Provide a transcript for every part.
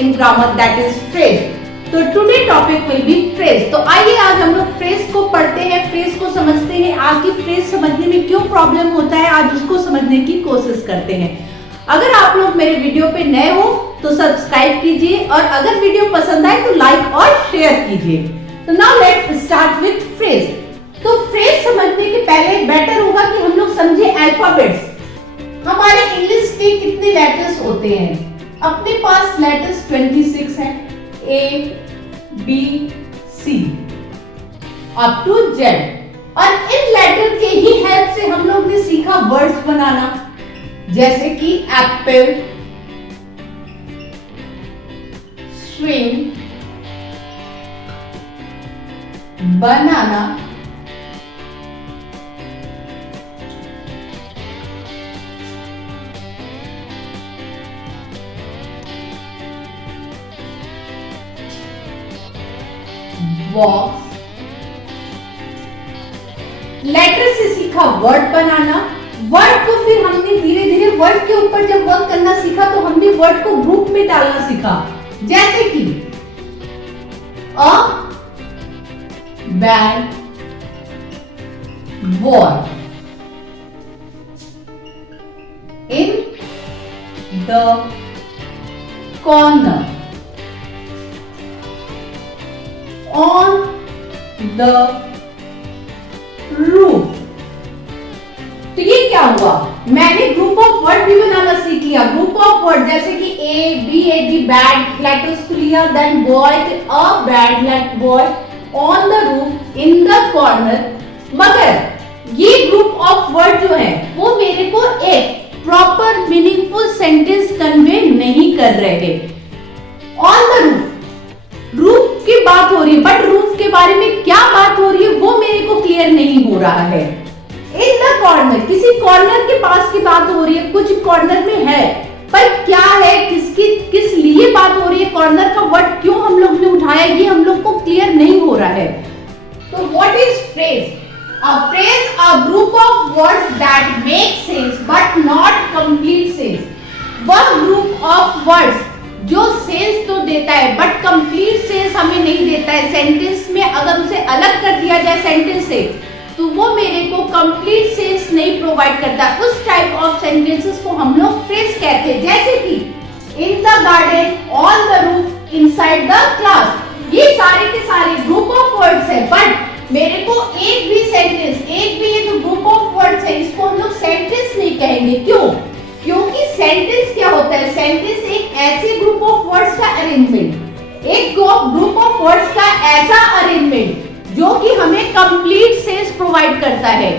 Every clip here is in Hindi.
in grammar, that is phrase. तो today topic will be phrase. तो आइए आज हम लोग फ्रेज को पढ़ते हैं, फ्रेज को समझते हैं। आज की फ्रेज समझने में क्यों प्रॉब्लम होता है, आज उसको समझने की कोशिश करते हैं। अगर आप लोग मेरे वीडियो पे नए हो तो सब्सक्राइब कीजिए और अगर वीडियो पसंद आए तो लाइक और शेयर कीजिए। तो now let's start with phrase. तो फ्रेज समझने के पहले बेटर होगा कि हम लोग समझे अल्फाबेट्स। हमारे इंग्लिश के कितने लेटर्स होते हैं? अपने पास लेटर्स 26 हैं, A, B, C up to Z। और इन लेटर के ही हेल्प से हम लोग ने सीखा वर्ड्स बनाना, जैसे कि एप्पल, स्विंग, बनाना, बॉक्स। लेटर से सीखा वर्ड बनाना। वर्ड को फिर हमने धीरे धीरे वर्ड के ऊपर जब वर्क करना सीखा तो हमने वर्ड को ग्रुप में डालना सीखा, जैसे कि a bad boy, in the corner, on the roof। तो ये क्या हुआ? मैंने ग्रुप ऑफ वर्ड भी बनाना सीख लिया। ग्रुप ऑफ वर्ड जैसे कि A, B, A, D, bad letters को लिया, then boy, a bad late boy, on the roof, in the corner. मगर ये ग्रुप ऑफ वर्ड जो है वो मेरे को एक प्रॉपर मीनिंगफुल सेंटेंस कन्वे नहीं कर रहे। ऑन द रूफ, रूफ की बात हो रही है, बट रूफ के बारे में क्या बात हो रही है वो मेरे को क्लियर नहीं हो रहा है। इन द कॉर्नर, किसी कॉर्नर के पास की बात हो रही है, कुछ कॉर्नर में है, पर क्या है, किस लिए बात हो रही है, कॉर्नर का वर्ड क्यों हम लोग ने उठाया, ये हम लोग को क्लियर नहीं हो रहा है। तो what is phrase? A phrase, a group of words that make sense but not complete sense. वह ग्रुप ऑफ वर्ड्स जो सेंस तो देता है बट कंप्लीट सेंस हमें नहीं देता है। सेंटेंस में अगर उसे अलग कर दिया जाए सेंटेंस से तो वो मेरे को कंप्लीट सेंस नहीं प्रोवाइड करता। उस टाइप ऑफ सेंटेंसेस को हम लोग फ्रेज कहते हैं, जैसे कि in the garden, on the roof, inside the class. ये सारे के सारे ग्रुप ऑफ वर्ड्स है, बट मेरे को एक भी सेंटेंस, एक भी ये जो ग्रुप ऑफ वर्ड्स है इसको हम लोग सेंटेंस नहीं कहेंगे। क्यों? क्योंकि सेंटेंस क्या होता है? सेंटेंस एक ऐसे ग्रुप ऑफ वर्ड्स का अरेंजमेंट, एक ग्रुप ऑफ वर्ड्स का ऐसा अरेंजमेंट जो कि हमें कंप्लीट सेंस प्रोवाइड करता है।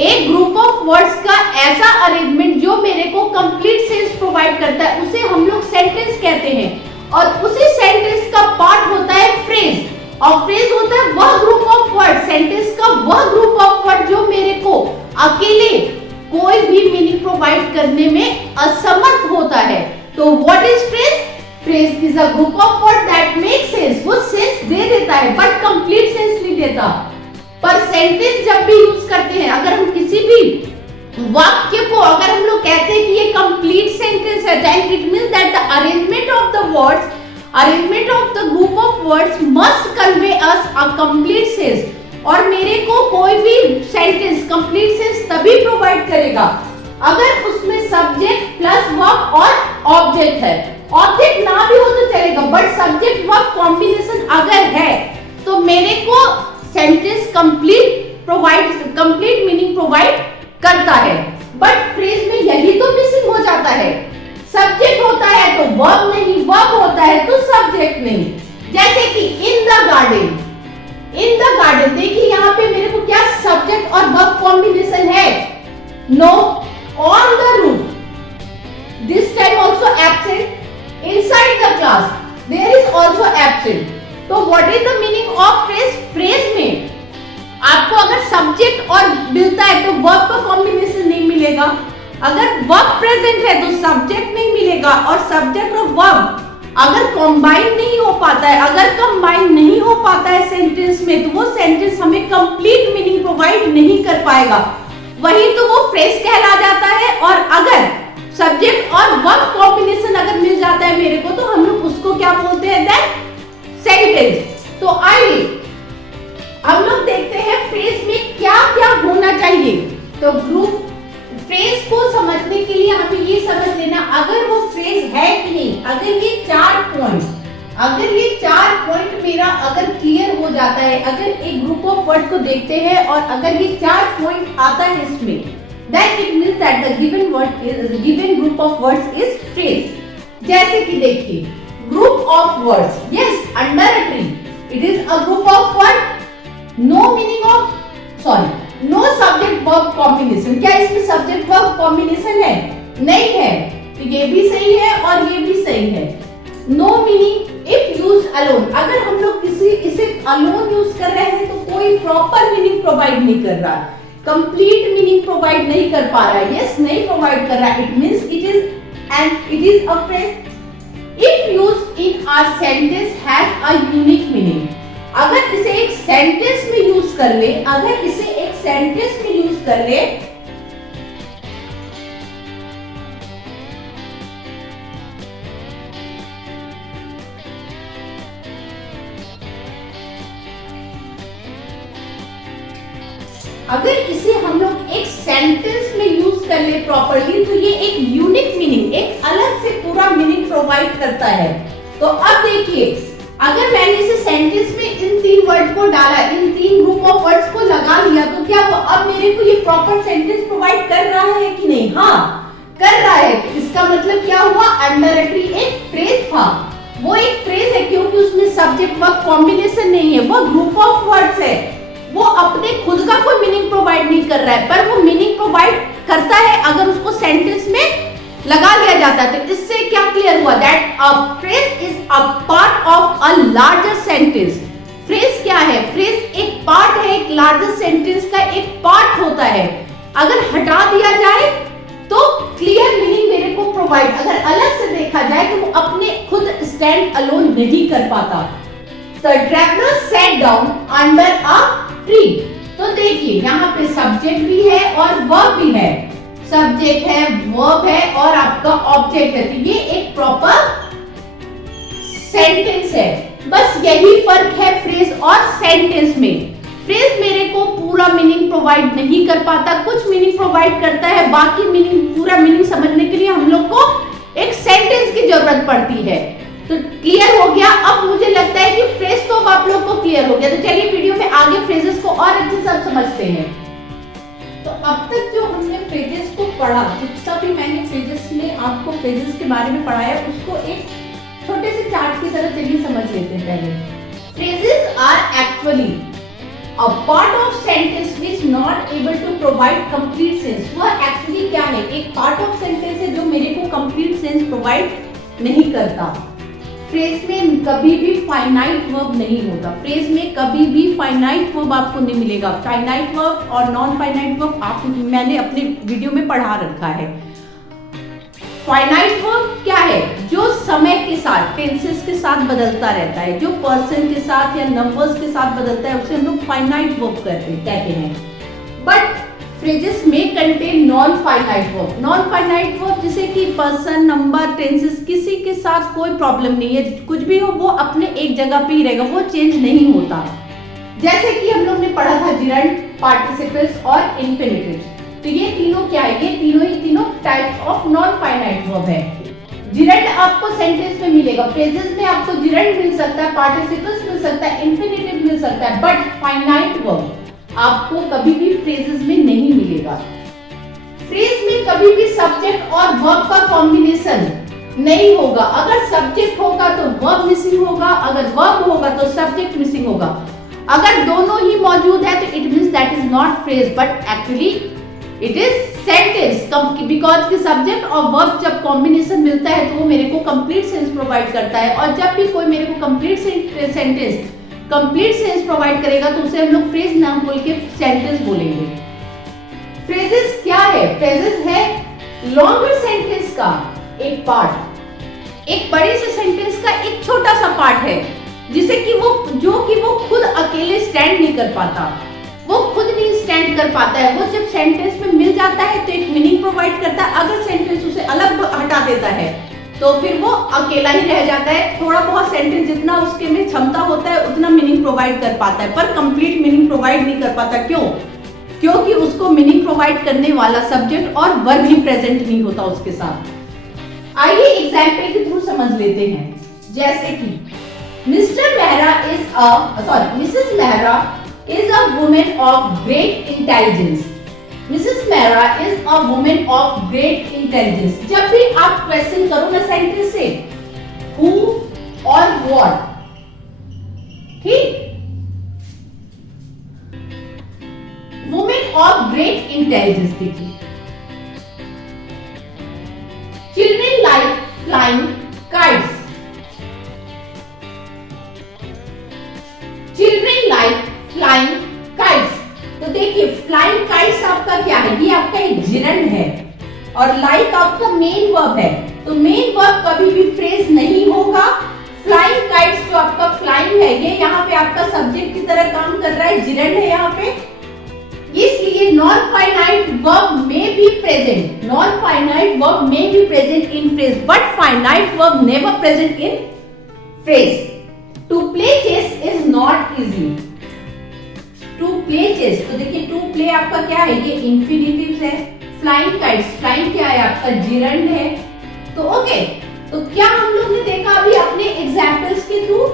एक ग्रुप ऑफ वर्ड्स का ऐसा अरेंजमेंट जो मेरे को कंप्लीट सेंस प्रोवाइड करता है उसे हम लोग सेंटेंस कहते हैं। और उसी सेंटेंस का पार्ट होता है फ्रेज। और फ्रेज होता है वह ग्रुप ऑफ वर्ड, सेंटेंस का वह ग्रुप ऑफ वर्ड जो मेरे को अकेले कोई भी मीनिंग प्रोवाइड करने में असमर्थ होता है। तो what is phrase? Phrase is a group of word that make sense. वो सेंस दे देता है बट कंप्लीट सेंस नहीं देता। पर सेंटेंस जब भी यूज करते हैं, अगर हम किसी भी वाक्य को अगर हम लोग कहते हैं कि ये कंप्लीट सेंटेंस है, then it means that the arrangement of the words, arrangement of the group of words must convey us a complete sense. और मेरे को कोई भी सेंटेंस कंप्लीट सेंस तभी प्रोवाइड करेगा अगर उसमें सब्जेक्ट प्लस वर्ब और ऑब्जेक्ट है। ऑब्जेक्ट ना भी हो तो चलेगा, बट सब्जेक्ट वर्ब कॉम्बिनेशन अगर है तो मेरे को सेंटेंस कंप्लीट मीनिंग प्रोवाइड करता है। बट फ्रेज में यही तो मिसिंग हो जाता है। सब्जेक्ट होता है तो वर्ब नहीं, वर्ब होता है तो सब्जेक्ट नहीं। जैसे कि in the garden, in the garden, देखिए यहाँ पे मेरे को क्या सब्जेक्ट और वर्ब कॉम्बिनेशन है? No. On the roof, this time also absent. Inside the class, there is also absent. तो what is the meaning of phrase? Phrase में आपको अगर सब्जेक्ट और मिलता है तो वर्ब का कॉम्बिनेशन नहीं मिलेगा। अगर वर्ब प्रेजेंट है तो सब्जेक्ट नहीं मिलेगा, और सब्जेक्ट और वर्ब अगर कंबाइन नहीं हो पाता है, अगर कंबाइन नहीं हो पाता है सेंटेंस में, तो वो सेंटेंस हमें कंप्लीट मीनिंग प्रोवाइड नहीं कर पाएगा, वही तो वो फ्रेज कहला जाता है। और अगर सब्जेक्ट और वर्ब कॉम्बिनेशन अगर मिल जाता है मेरे को तो हम लोग उसको क्या बोलते हैं, दैट सेंटेंस। तो आइए हम लोग देखते हैं फ्रेज में क्या क्या होना चाहिए। तो ग्रुप फ्रेज को समझने के लिए हमें ये समझ लेना, अगर वो फ्रेज है कि नहीं, अगर ये 4 पॉइंट मेरा अगर क्लियर हो जाता है, अगर एक ग्रुप ऑफ वर्ड को देखते हैं और अगर ये 4 पॉइंट आता है इसमें, then it means that the given group of words is phrase। जैसे कि देखिए group of words, yes, under a tree, it is a group of word, no meaning of, sorry, no subject verb combination। क्या इसमें subject verb combination है? नहीं है, तो ये भी सही है और ये भी सही है। No meaning if used alone, अगर हम लोग इसे alone यूज कर रहे हैं तो कोई प्रॉपर मीनिंग प्रोवाइड नहीं कर रहा, कंप्लीट मीनिंग प्रोवाइड नहीं कर पा रहा है, यस नहीं प्रोवाइड कर रहा, it means it is a phrase if used in a sentence has a unique meaning. अगर इसे एक सेंटेंस में यूज कर ले, अगर इसे एक सेंटेंस में यूज कर ले अगर इसे हम लोग एक सेंटेंस में यूज कर ले प्रॉपर्ली तो ये एक यूनिक मीनिंग, एक अलग से पूरा मीनिंग प्रोवाइड करता है। तो अब देखिए अगर मैंने इसे सेंटेंस में इन 3 वर्ड को डाला, इन 3 ग्रुप ऑफ वर्ड्स को लगा लिया, तो क्या वो अब मेरे को ये प्रॉपर सेंटेंस प्रोवाइड कर रहा है कि नहीं? हाँ कर रहा है। इसका मतलब क्या हुआ, अंडर अ ट्री एक फ्रेज था, वो एक फ्रेज है क्योंकि उसमें सब्जेक्ट वर्ब कॉम्बिनेशन नहीं है, वो ग्रुप ऑफ वर्ड्स है, वो अपने खुद का कोई मीनिंग प्रोवाइड नहीं कर रहा है, पर वो मीनिंग प्रोवाइड करता है अगर उसको सेंटेंस में लगा लिया जाता है। तो इससे क्या क्लियर हुआ, that a phrase is a part of a larger sentence. Phrase क्या है, फ्रेज एक पार्ट है, एक लार्जर सेंटेंस का एक पार्ट होता है। अगर हटा दिया जाए तो क्लियर मीनिंग मेरे को प्रोवाइड, अगर अलग से देखा जाए तो वो अपने खुद स्टैंड अलोन नहीं कर पाता। The traveler sat down under a tree। तो देखिए यहाँ पे सब्जेक्ट भी है और वर्ब भी है, सब्जेक्ट है, वर्ब है और आपका ऑब्जेक्ट है, तो ये एक प्रॉपर सेंटेंस है। बस यही फर्क है फ्रेज और सेंटेंस में। फ्रेज मेरे को पूरा मीनिंग प्रोवाइड नहीं कर पाता, कुछ मीनिंग प्रोवाइड करता है, बाकी मीनिंग, पूरा मीनिंग समझने के लिए हम लोग को एक सेंटेंस की जरूरत पड़ती है। तो क्लियर हो गया। अब मुझे लगता है कि फ्रेज तो आप लोग को क्लियर हो गया, तो चलिए वीडियो में आगे फ्रेजेस को और अच्छे से समझते हैं। तो अब तक जो हमने फ्रेजेस को पढ़ा, जितना भी मैंने फ्रेजेस में आपको फ्रेजेस के बारे में पढ़ाया, उसको एक छोटे से चार्ट की तरह चलिए समझ लेते हैं पहले। Phrases are actually a part of sentence which not able to provide complete sense। वह एक्चुअली क्या है, एक पार्ट ऑफ सेंटेंस है जो मेरे को कंप्लीट सेंस प्रोवाइड नहीं करता। फ्रेज में कभी भी फाइनाइट वर्ब नहीं होता, फ्रेज में कभी भी फाइनाइट वर्ब आपको नहीं मिलेगा। फाइनाइट वर्ब और नॉन फाइनाइट वर्ब आप मैंने अपने वीडियो में पढ़ा रखा है। फाइनाइट वर्ब क्या है, जो समय के साथ, टेंसेस के साथ बदलता रहता है, जो पर्सन के साथ या नंबर्स के साथ बदलता है, उसे हम लोग फाइनाइट वर्ब कहते हैं। बट फ्रेजेस में contain non finite verb. Non finite verb जैसे कि पर्सन, नंबर, टेंसेस, किसी के साथ कोई प्रॉब्लम नहीं है, कुछ भी हो वो अपने एक जगह पे ही रहेगा, वो चेंज नहीं होता। जैसे कि हम लोग ने पढ़ा था जिरंड, पार्टिसिपल्स और इंफिनिटिव्स। तो ये तीनों क्या है, ये तीनों types of non finite verb है। जिरंड आपको सेंटेंस में मिलेगा, फ्रेजेस में आपको जिरंड मिल सकता है, पार्टिसिपल्स मिल सकता है, इंफिनिटिव मिल सकता है, बट फाइनाइट वर्ब आपको कभी भी फ्रेजेस में नहीं मिलेगा। फ्रेज में कभी भी सब्जेक्ट और वर्ब का कॉम्बिनेशन नहीं होगा। अगर सब्जेक्ट होगा तो वर्ब मिसिंग होगा, अगर वर्ब होगा तो सब्जेक्ट मिसिंग होगा। अगर दोनों ही मौजूद है तो it means that is not phrase but actually it is sentence, because कि सब्जेक्ट और वर्ब जब कॉम्बिनेशन मिलता है तो वो मेरे को कंप्लीट सेंस प्रोवाइड करता है, और जब भी कोई मेरे को कंप्लीट सेंस प्रोवाइड करेगा तो उसे हम लोग फ्रेज नाम बोल के सेंटेंस बोलेंगे। फ्रेजेस क्या है, फ्रेजेस है लॉन्गर सेंटेंस का एक पार्ट, एक बड़े से सेंटेंस का एक छोटा सा पार्ट है, जिसे कि वो खुद अकेले स्टैंड नहीं कर पाता, वो खुद नहीं स्टैंड कर कर पाता है। वो जब सेंटेंस में मिल जाता है तो एक मीनिंग प्रोवाइड करता है, अगर सेंटेंस उसे अलग हटा देता है तो फिर वो अकेला ही रह जाता है। थोड़ा बहुत सेंटेंस जितना उसके में क्षमता होता है उतना मीनिंग प्रोवाइड कर पाता है, पर कंप्लीट मीनिंग प्रोवाइड नहीं कर पाता। क्यों? क्योंकि उसको मीनिंग प्रोवाइड करने वाला सब्जेक्ट और वर्ब ही प्रेजेंट नहीं होता उसके साथ। आइए एग्जाम्पल के थ्रू समझ लेते हैं। जैसे कि mister Mehra Mrs Mehra is a woman of great intelligence. Mrs. Mehra is a woman of great intelligence. जब भी आप क्वेश्चन करो ना सेंटेंस से who और what, ठीक? Woman of great intelligence देखिए। Children like flying kites. Children like flying kites. तो देखिए फ्लाइंग काइट्स आपका क्या है, ये आपका एक जिरंड है और लाइक आपका मेन वर्ब है। तो मेन वर्ब कभी भी फ्रेज नहीं होगा। फ्लाइंग काइट्स जो आपका फ्लाइंग है ये यहाँ पे आपका सब्जेक्ट की तरह काम कर रहा है, जिरंड है यहाँ पे, इसलिए नॉन फाइनाइट वर्ब में be present. Non finite verb में be present in phrase but finite verb never present in phrase. To play chess is not easy. To play chess, तो देखिए टू प्ले आपका क्या है, ये इंफिनिटिव है। फ्लाइंग काइट्स, फ्लाइंग क्या है आपका जिरंड है। तो ओके, तो क्या हम लोग ने देखा अभी अपने एग्जांपल्स के थ्रू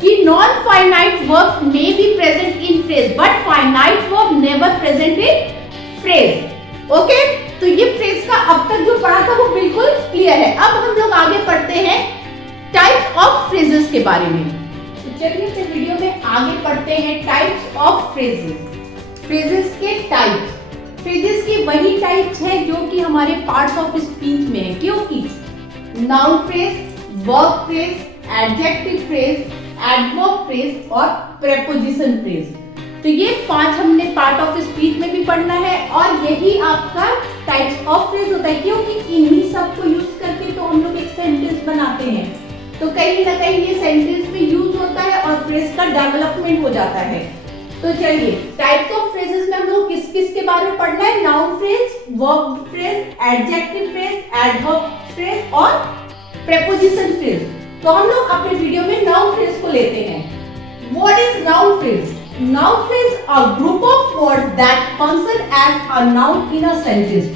कि non finite verb may be present in phrase but finite verb never present in phrase. Okay, तो ये फ्रेज का अब तक जो पढ़ा था वो बिल्कुल क्लियर है। अब हम लोग आगे पढ़ते हैं टाइप्स ऑफ फ्रेजेस के बारे में। चलिए इस वीडियो में आगे पढ़ते हैं टाइप्स ऑफ फ्रेजेस। फ्रेजेस के टाइप्स, फ्रेजेस के वही टाइप्स हैं जो कि हमारे पार्ट्स ऑफ स्पीच में है, क्योंकि noun phrase, verb phrase, adjective phrase, adverb phrase और प्रेपोजिशन फ्रेज। तो ये 5 हमने पार्ट ऑफ स्पीच में भी पढ़ना है और यही आपका टाइप्स ऑफ फ्रेज होता है, क्योंकि इन्हीं सबको यूज करके तो हम लोग एक सेंटेंस बनाते हैं। तो कहीं ना कहीं ये सेंटेंस में यूज होता है और फ्रेज का डेवलपमेंट हो जाता है। तो चलिए टाइप्स ऑफ फ्रेजेस में हम लोग किस किस के बारे में पढ़ना है, noun phrase, verb phrase, adjective phrase, adverb phrase और प्रेपोजिशन फ्रेज। तो हम लोग अपने वीडियो में नाउन फ्रेज को लेते हैं। What is noun phrase? Noun phrase a group of words that function as a noun in a sentence.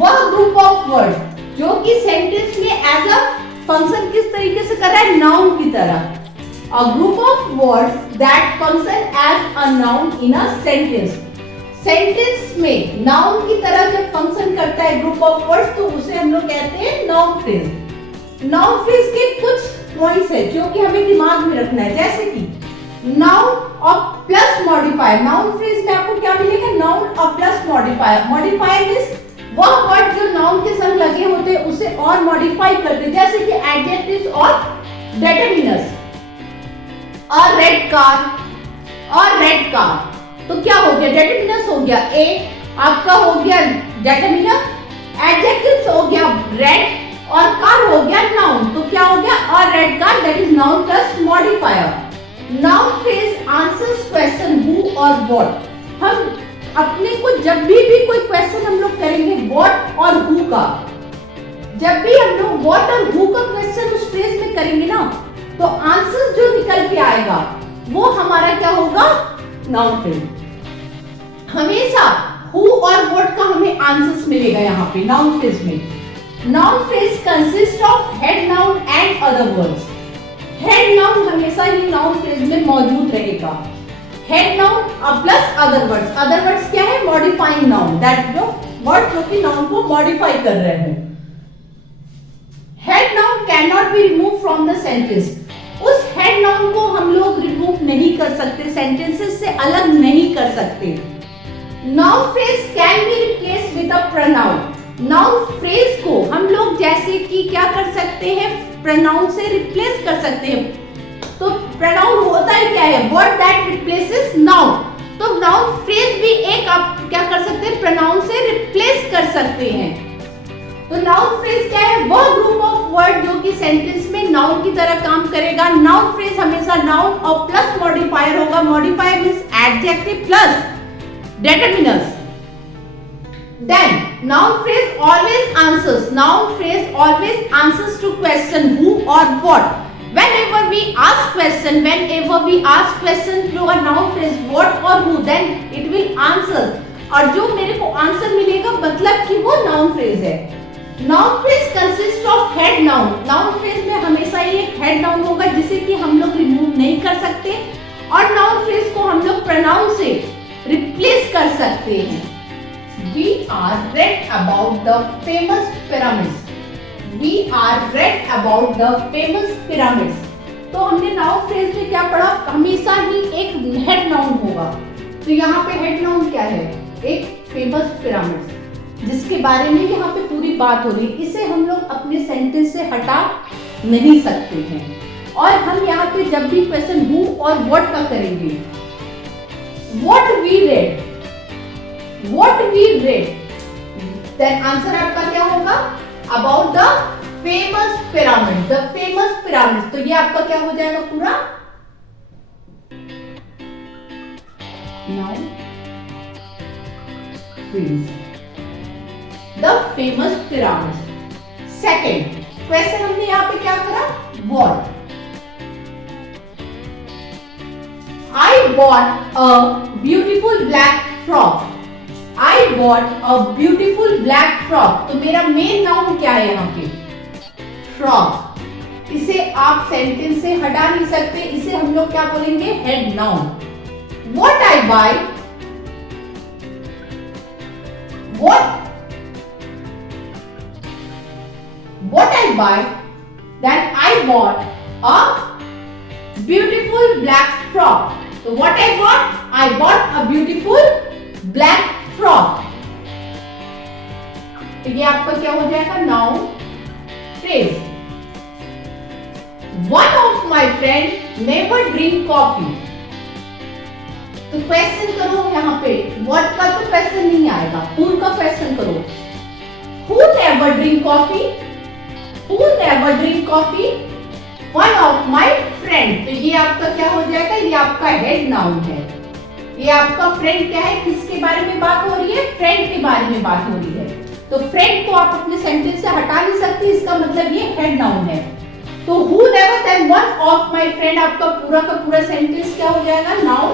वह ग्रुप ऑफ वर्ड जो कि सेंटेंस में एज अ फंक्शन किस तरीके से कर रहा है, नाउन की तरह। A group of words that function as a noun in a sentence. Sentence में नाउन की तरह जब फंक्शन करता है ग्रुप ऑफ वर्ड्स तो उसे हम लोग कहते हैं नाउन फ्रेज। नाउन फ्रेज के कुछ पॉइंट्स है जो कि हमें दिमाग में रखना है, जैसे कि नाउन और प्लस मॉडिफायर। नाउन फ्रेज में आपको क्या मिलेगा, नाउन और प्लस मॉडिफायर। मॉडिफायर मींस वह वर्ड जो नाउन के संग लगे होते हैं उसे और मॉडिफाई करते, जैसे कि एडजेक्टिव्स और डिटरमिनर्स। और रेड कार, तो क्या हो गया, डिटरमिनर्स हो गया ए, आपका हो गया डिटरमिनर, एडजेक्टिव्स हो गया रेड और कार हो गया नाउन। तो क्या हो गया, और red car, that is noun plus modifier. Noun phrase answers question who और व्हाट। हम अपने को जब भी कोई क्वेश्चन हम लोग करेंगे व्हाट और हु का, जब भी हम लोग व्हाट और हु का क्वेश्चन उस फ्रेज में करेंगे ना तो आंसर जो निकल के आएगा वो हमारा क्या होगा, नाउन फ्रेज। हमेशा हु और व्हाट का हमें आंसर्स मिलेगा यहाँ पे नाउन फ्रेज में। Noun phrase consist of head noun and other words. Head noun हमेशा ही नाउन फ्रेज में मौजूद रहेगा। Head noun plus other words. Other words क्या है, मॉडिफाइंग नाउन, दैट जो वर्ड जो कि नाउन को मॉडिफाई कर रहे हैं। Head noun can not be remove from the sentence. उस हेड नाउन को हम लोग रिमूव नहीं कर सकते, सेंटेंसेस से अलग नहीं कर सकते। Noun phrase can be replace with a pronoun. Noun phrase को हम लोग जैसे कि क्या कर सकते हैं, प्रोनाउन से रिप्लेस कर सकते हैं। तो प्रोनाउन होता है क्या है, वर्ड दैट रिप्लेसेस नाउन। तो नाउन फ्रेज भी एक आप क्या कर सकते हैं, प्रोनाउन से रिप्लेस कर सकते हैं। तो नाउन फ्रेज क्या है, वह ग्रुप ऑफ वर्ड जो कि सेंटेंस में नाउन की तरह काम करेगा। नाउन फ्रेज हमेशा नाउन और प्लस मॉडिफायर होगा। Modifier means adjective plus determiners. Then noun phrase always answers. Noun phrase always answers to question who or what. Whenever we ask question through a noun phrase what or who, then it will answer. और जो मेरे को आंसर मिलेगा मतलब कि वो नाउन फ्रेज है. Noun phrase consist of head noun. Noun phrase में हमेशा ही एक हेड नाउन होगा जिसे कि हम लोग रिमूव नहीं कर सकते, और नाउन फ्रेज को हम लोग प्रोनाउन से रिप्लेस कर सकते हैं. We are read about the famous pyramids. We are read about the famous pyramids. तो हमने नाउन फ्रेज में क्या पढ़ा, हमेशा ही एक हेड नाउन होगा. तो यहाँ पे हेड नाउन क्या है, एक फेमस पिरामिड्स, जिसके बारे में यहाँ पे पूरी बात हो रही है. इसे हम लोग अपने सेंटेंस से हटा नहीं सकते हैं. और हम यहाँ पे जब भी क्वेश्चन हु और व्हाट का करेंगे, what we read, then answer आपका क्या होगा, about the famous pyramid. The famous pyramid, तो ये आपका क्या हो जाएगा पूरा noun phrase. The famous pyramid. Second question हमने यहां पे क्या करा, what. I bought a beautiful black frog. I bought a beautiful black frog. तो मेरा मेन नाउन क्या है यहाँ पे, फ्रॉग. इसे आप सेंटेंस से हटा नहीं सकते, इसे हम लोग क्या बोलेंगे, head noun. What I buy, what I buy, then I bought a beautiful black frog. So what I bought a beautiful black frog. तो ये आपका क्या हो जाएगा, noun phrase. One of my friend never drink coffee. तो क्वेश्चन करो यहाँ पे, व्हाट का तो क्वेश्चन नहीं आएगा, हु का क्वेश्चन करो. Who never drink coffee? Who never drink coffee? One of my friend. तो ये आपका क्या हो जाएगा, ये आपका हेड नाउन है. ये आपका फ्रेंड क्या है, किसके बारे में बात हो रही है, फ्रेंड के बारे में बात हो रही है. तो फ्रेंड को आप अपने सेंटेंस से हटा नहीं सकते, इसका मतलब ये हेड नाउन है. तो who never, then one of my friend, आपका पूरा का पूरा सेंटेंस क्या हो जाएगा, noun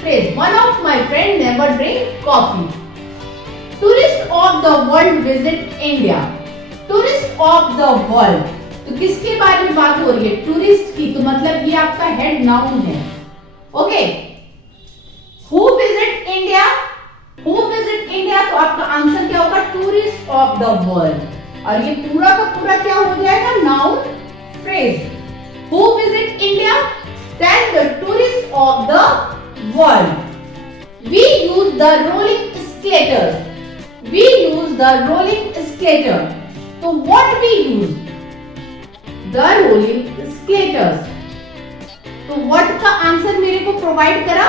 phrase. One of my friend never drink coffee. Tourists of the world visit India. Tourists of the world, तो किसके बारे में बात हो रही है, टूरिस्ट की. तो मतलब ये आपका हेड नाउन है. Okay. Who visit India? Who visit India, तो आपका आंसर क्या होगा, टूरिस्ट ऑफ द वर्ल्ड. और ये पूरा का पूरा क्या हो जाएगा, noun phrase. Who visit India? Then the tourists of the world. We use the rolling escalator. We use the rolling escalator. तो what we use? The rolling escalators. तो what का आंसर मेरे को प्रोवाइड करा,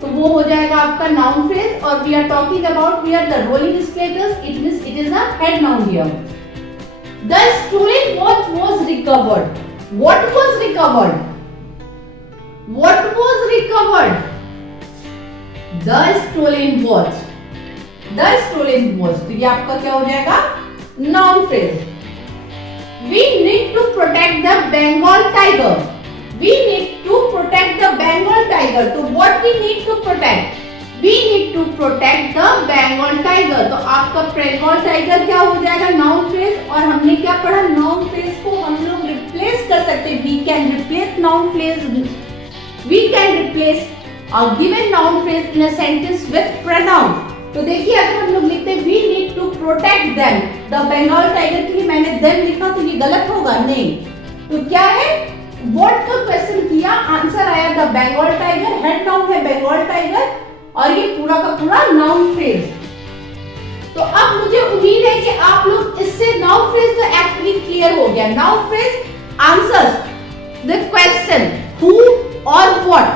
तो वो हो जाएगा आपका नाउन फ्रेज. और we are talking about here the rolling escalators. It means it is a head noun here. The stolen watch was recovered. What was recovered? What was recovered? The stolen watch. The stolen watch. तो ये आपका क्या हो जाएगा, noun phrase. We need to protect the Bengal tiger. We need to protect the Bengal tiger. तो what we need to protect? We need to protect the Bengal tiger. तो आपका Bengal tiger क्या हो जाएगा, नाउन फ्रेज. और हमने क्या पढ़ा, नाउन फ्रेज को हम लोग रिप्लेस कर सकते हैं. We can replace noun phrase. We can replace a given noun phrase in a sentence with pronoun. तो देखिए अगर हम लोग लिखते हैं we need to protect them, the Bengal tiger के लिए मैंने them लिखा, तो ये गलत होगा, नहीं. तो क्या है, what का क्वेश्चन किया, आंसर आया the Bengal tiger, head noun है Bengal tiger, और ये पूरा का पूरा नाउन फ्रेज. तो अब मुझे उम्मीद है कि आप लोग इससे नाउन फ्रेज तो एक्चुअली क्लियर हो गया. Noun phrase answers the question who और what.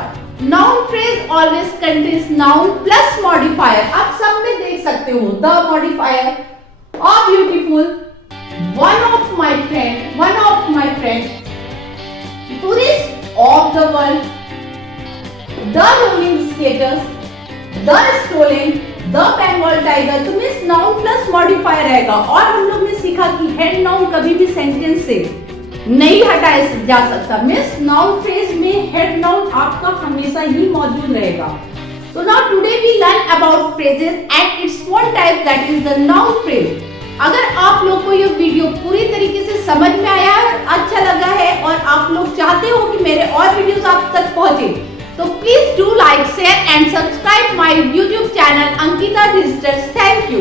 Noun phrase always contains noun plus modifier. आप सब में देख सकते हो, the modifier, a beautiful, one of my friend, tourist of the world, the rolling skaters, the stolen, the Bengal tiger, तो मींस नाउन प्लस मॉडिफायर रहेगा। और हम लोग ने सीखा कि हेड नाउन कभी भी सेंटेंस से नहीं हटाया जा सकता, मींस नाउन फ्रेज में हेड नाउन आपका हमेशा ही मौजूद रहेगा। So now today we learn about phrases and its one type, that is the noun phrase। अगर आप लोग को ये वीडियो पूरी तरीके से समझ में आया है, अच्छा लगा है और आप लोग चाहते हो कि मेरे और वीडियोस आप तक पहुंचे, तो please do like, share and subscribe my YouTube channel Ankita digitals. Thank you.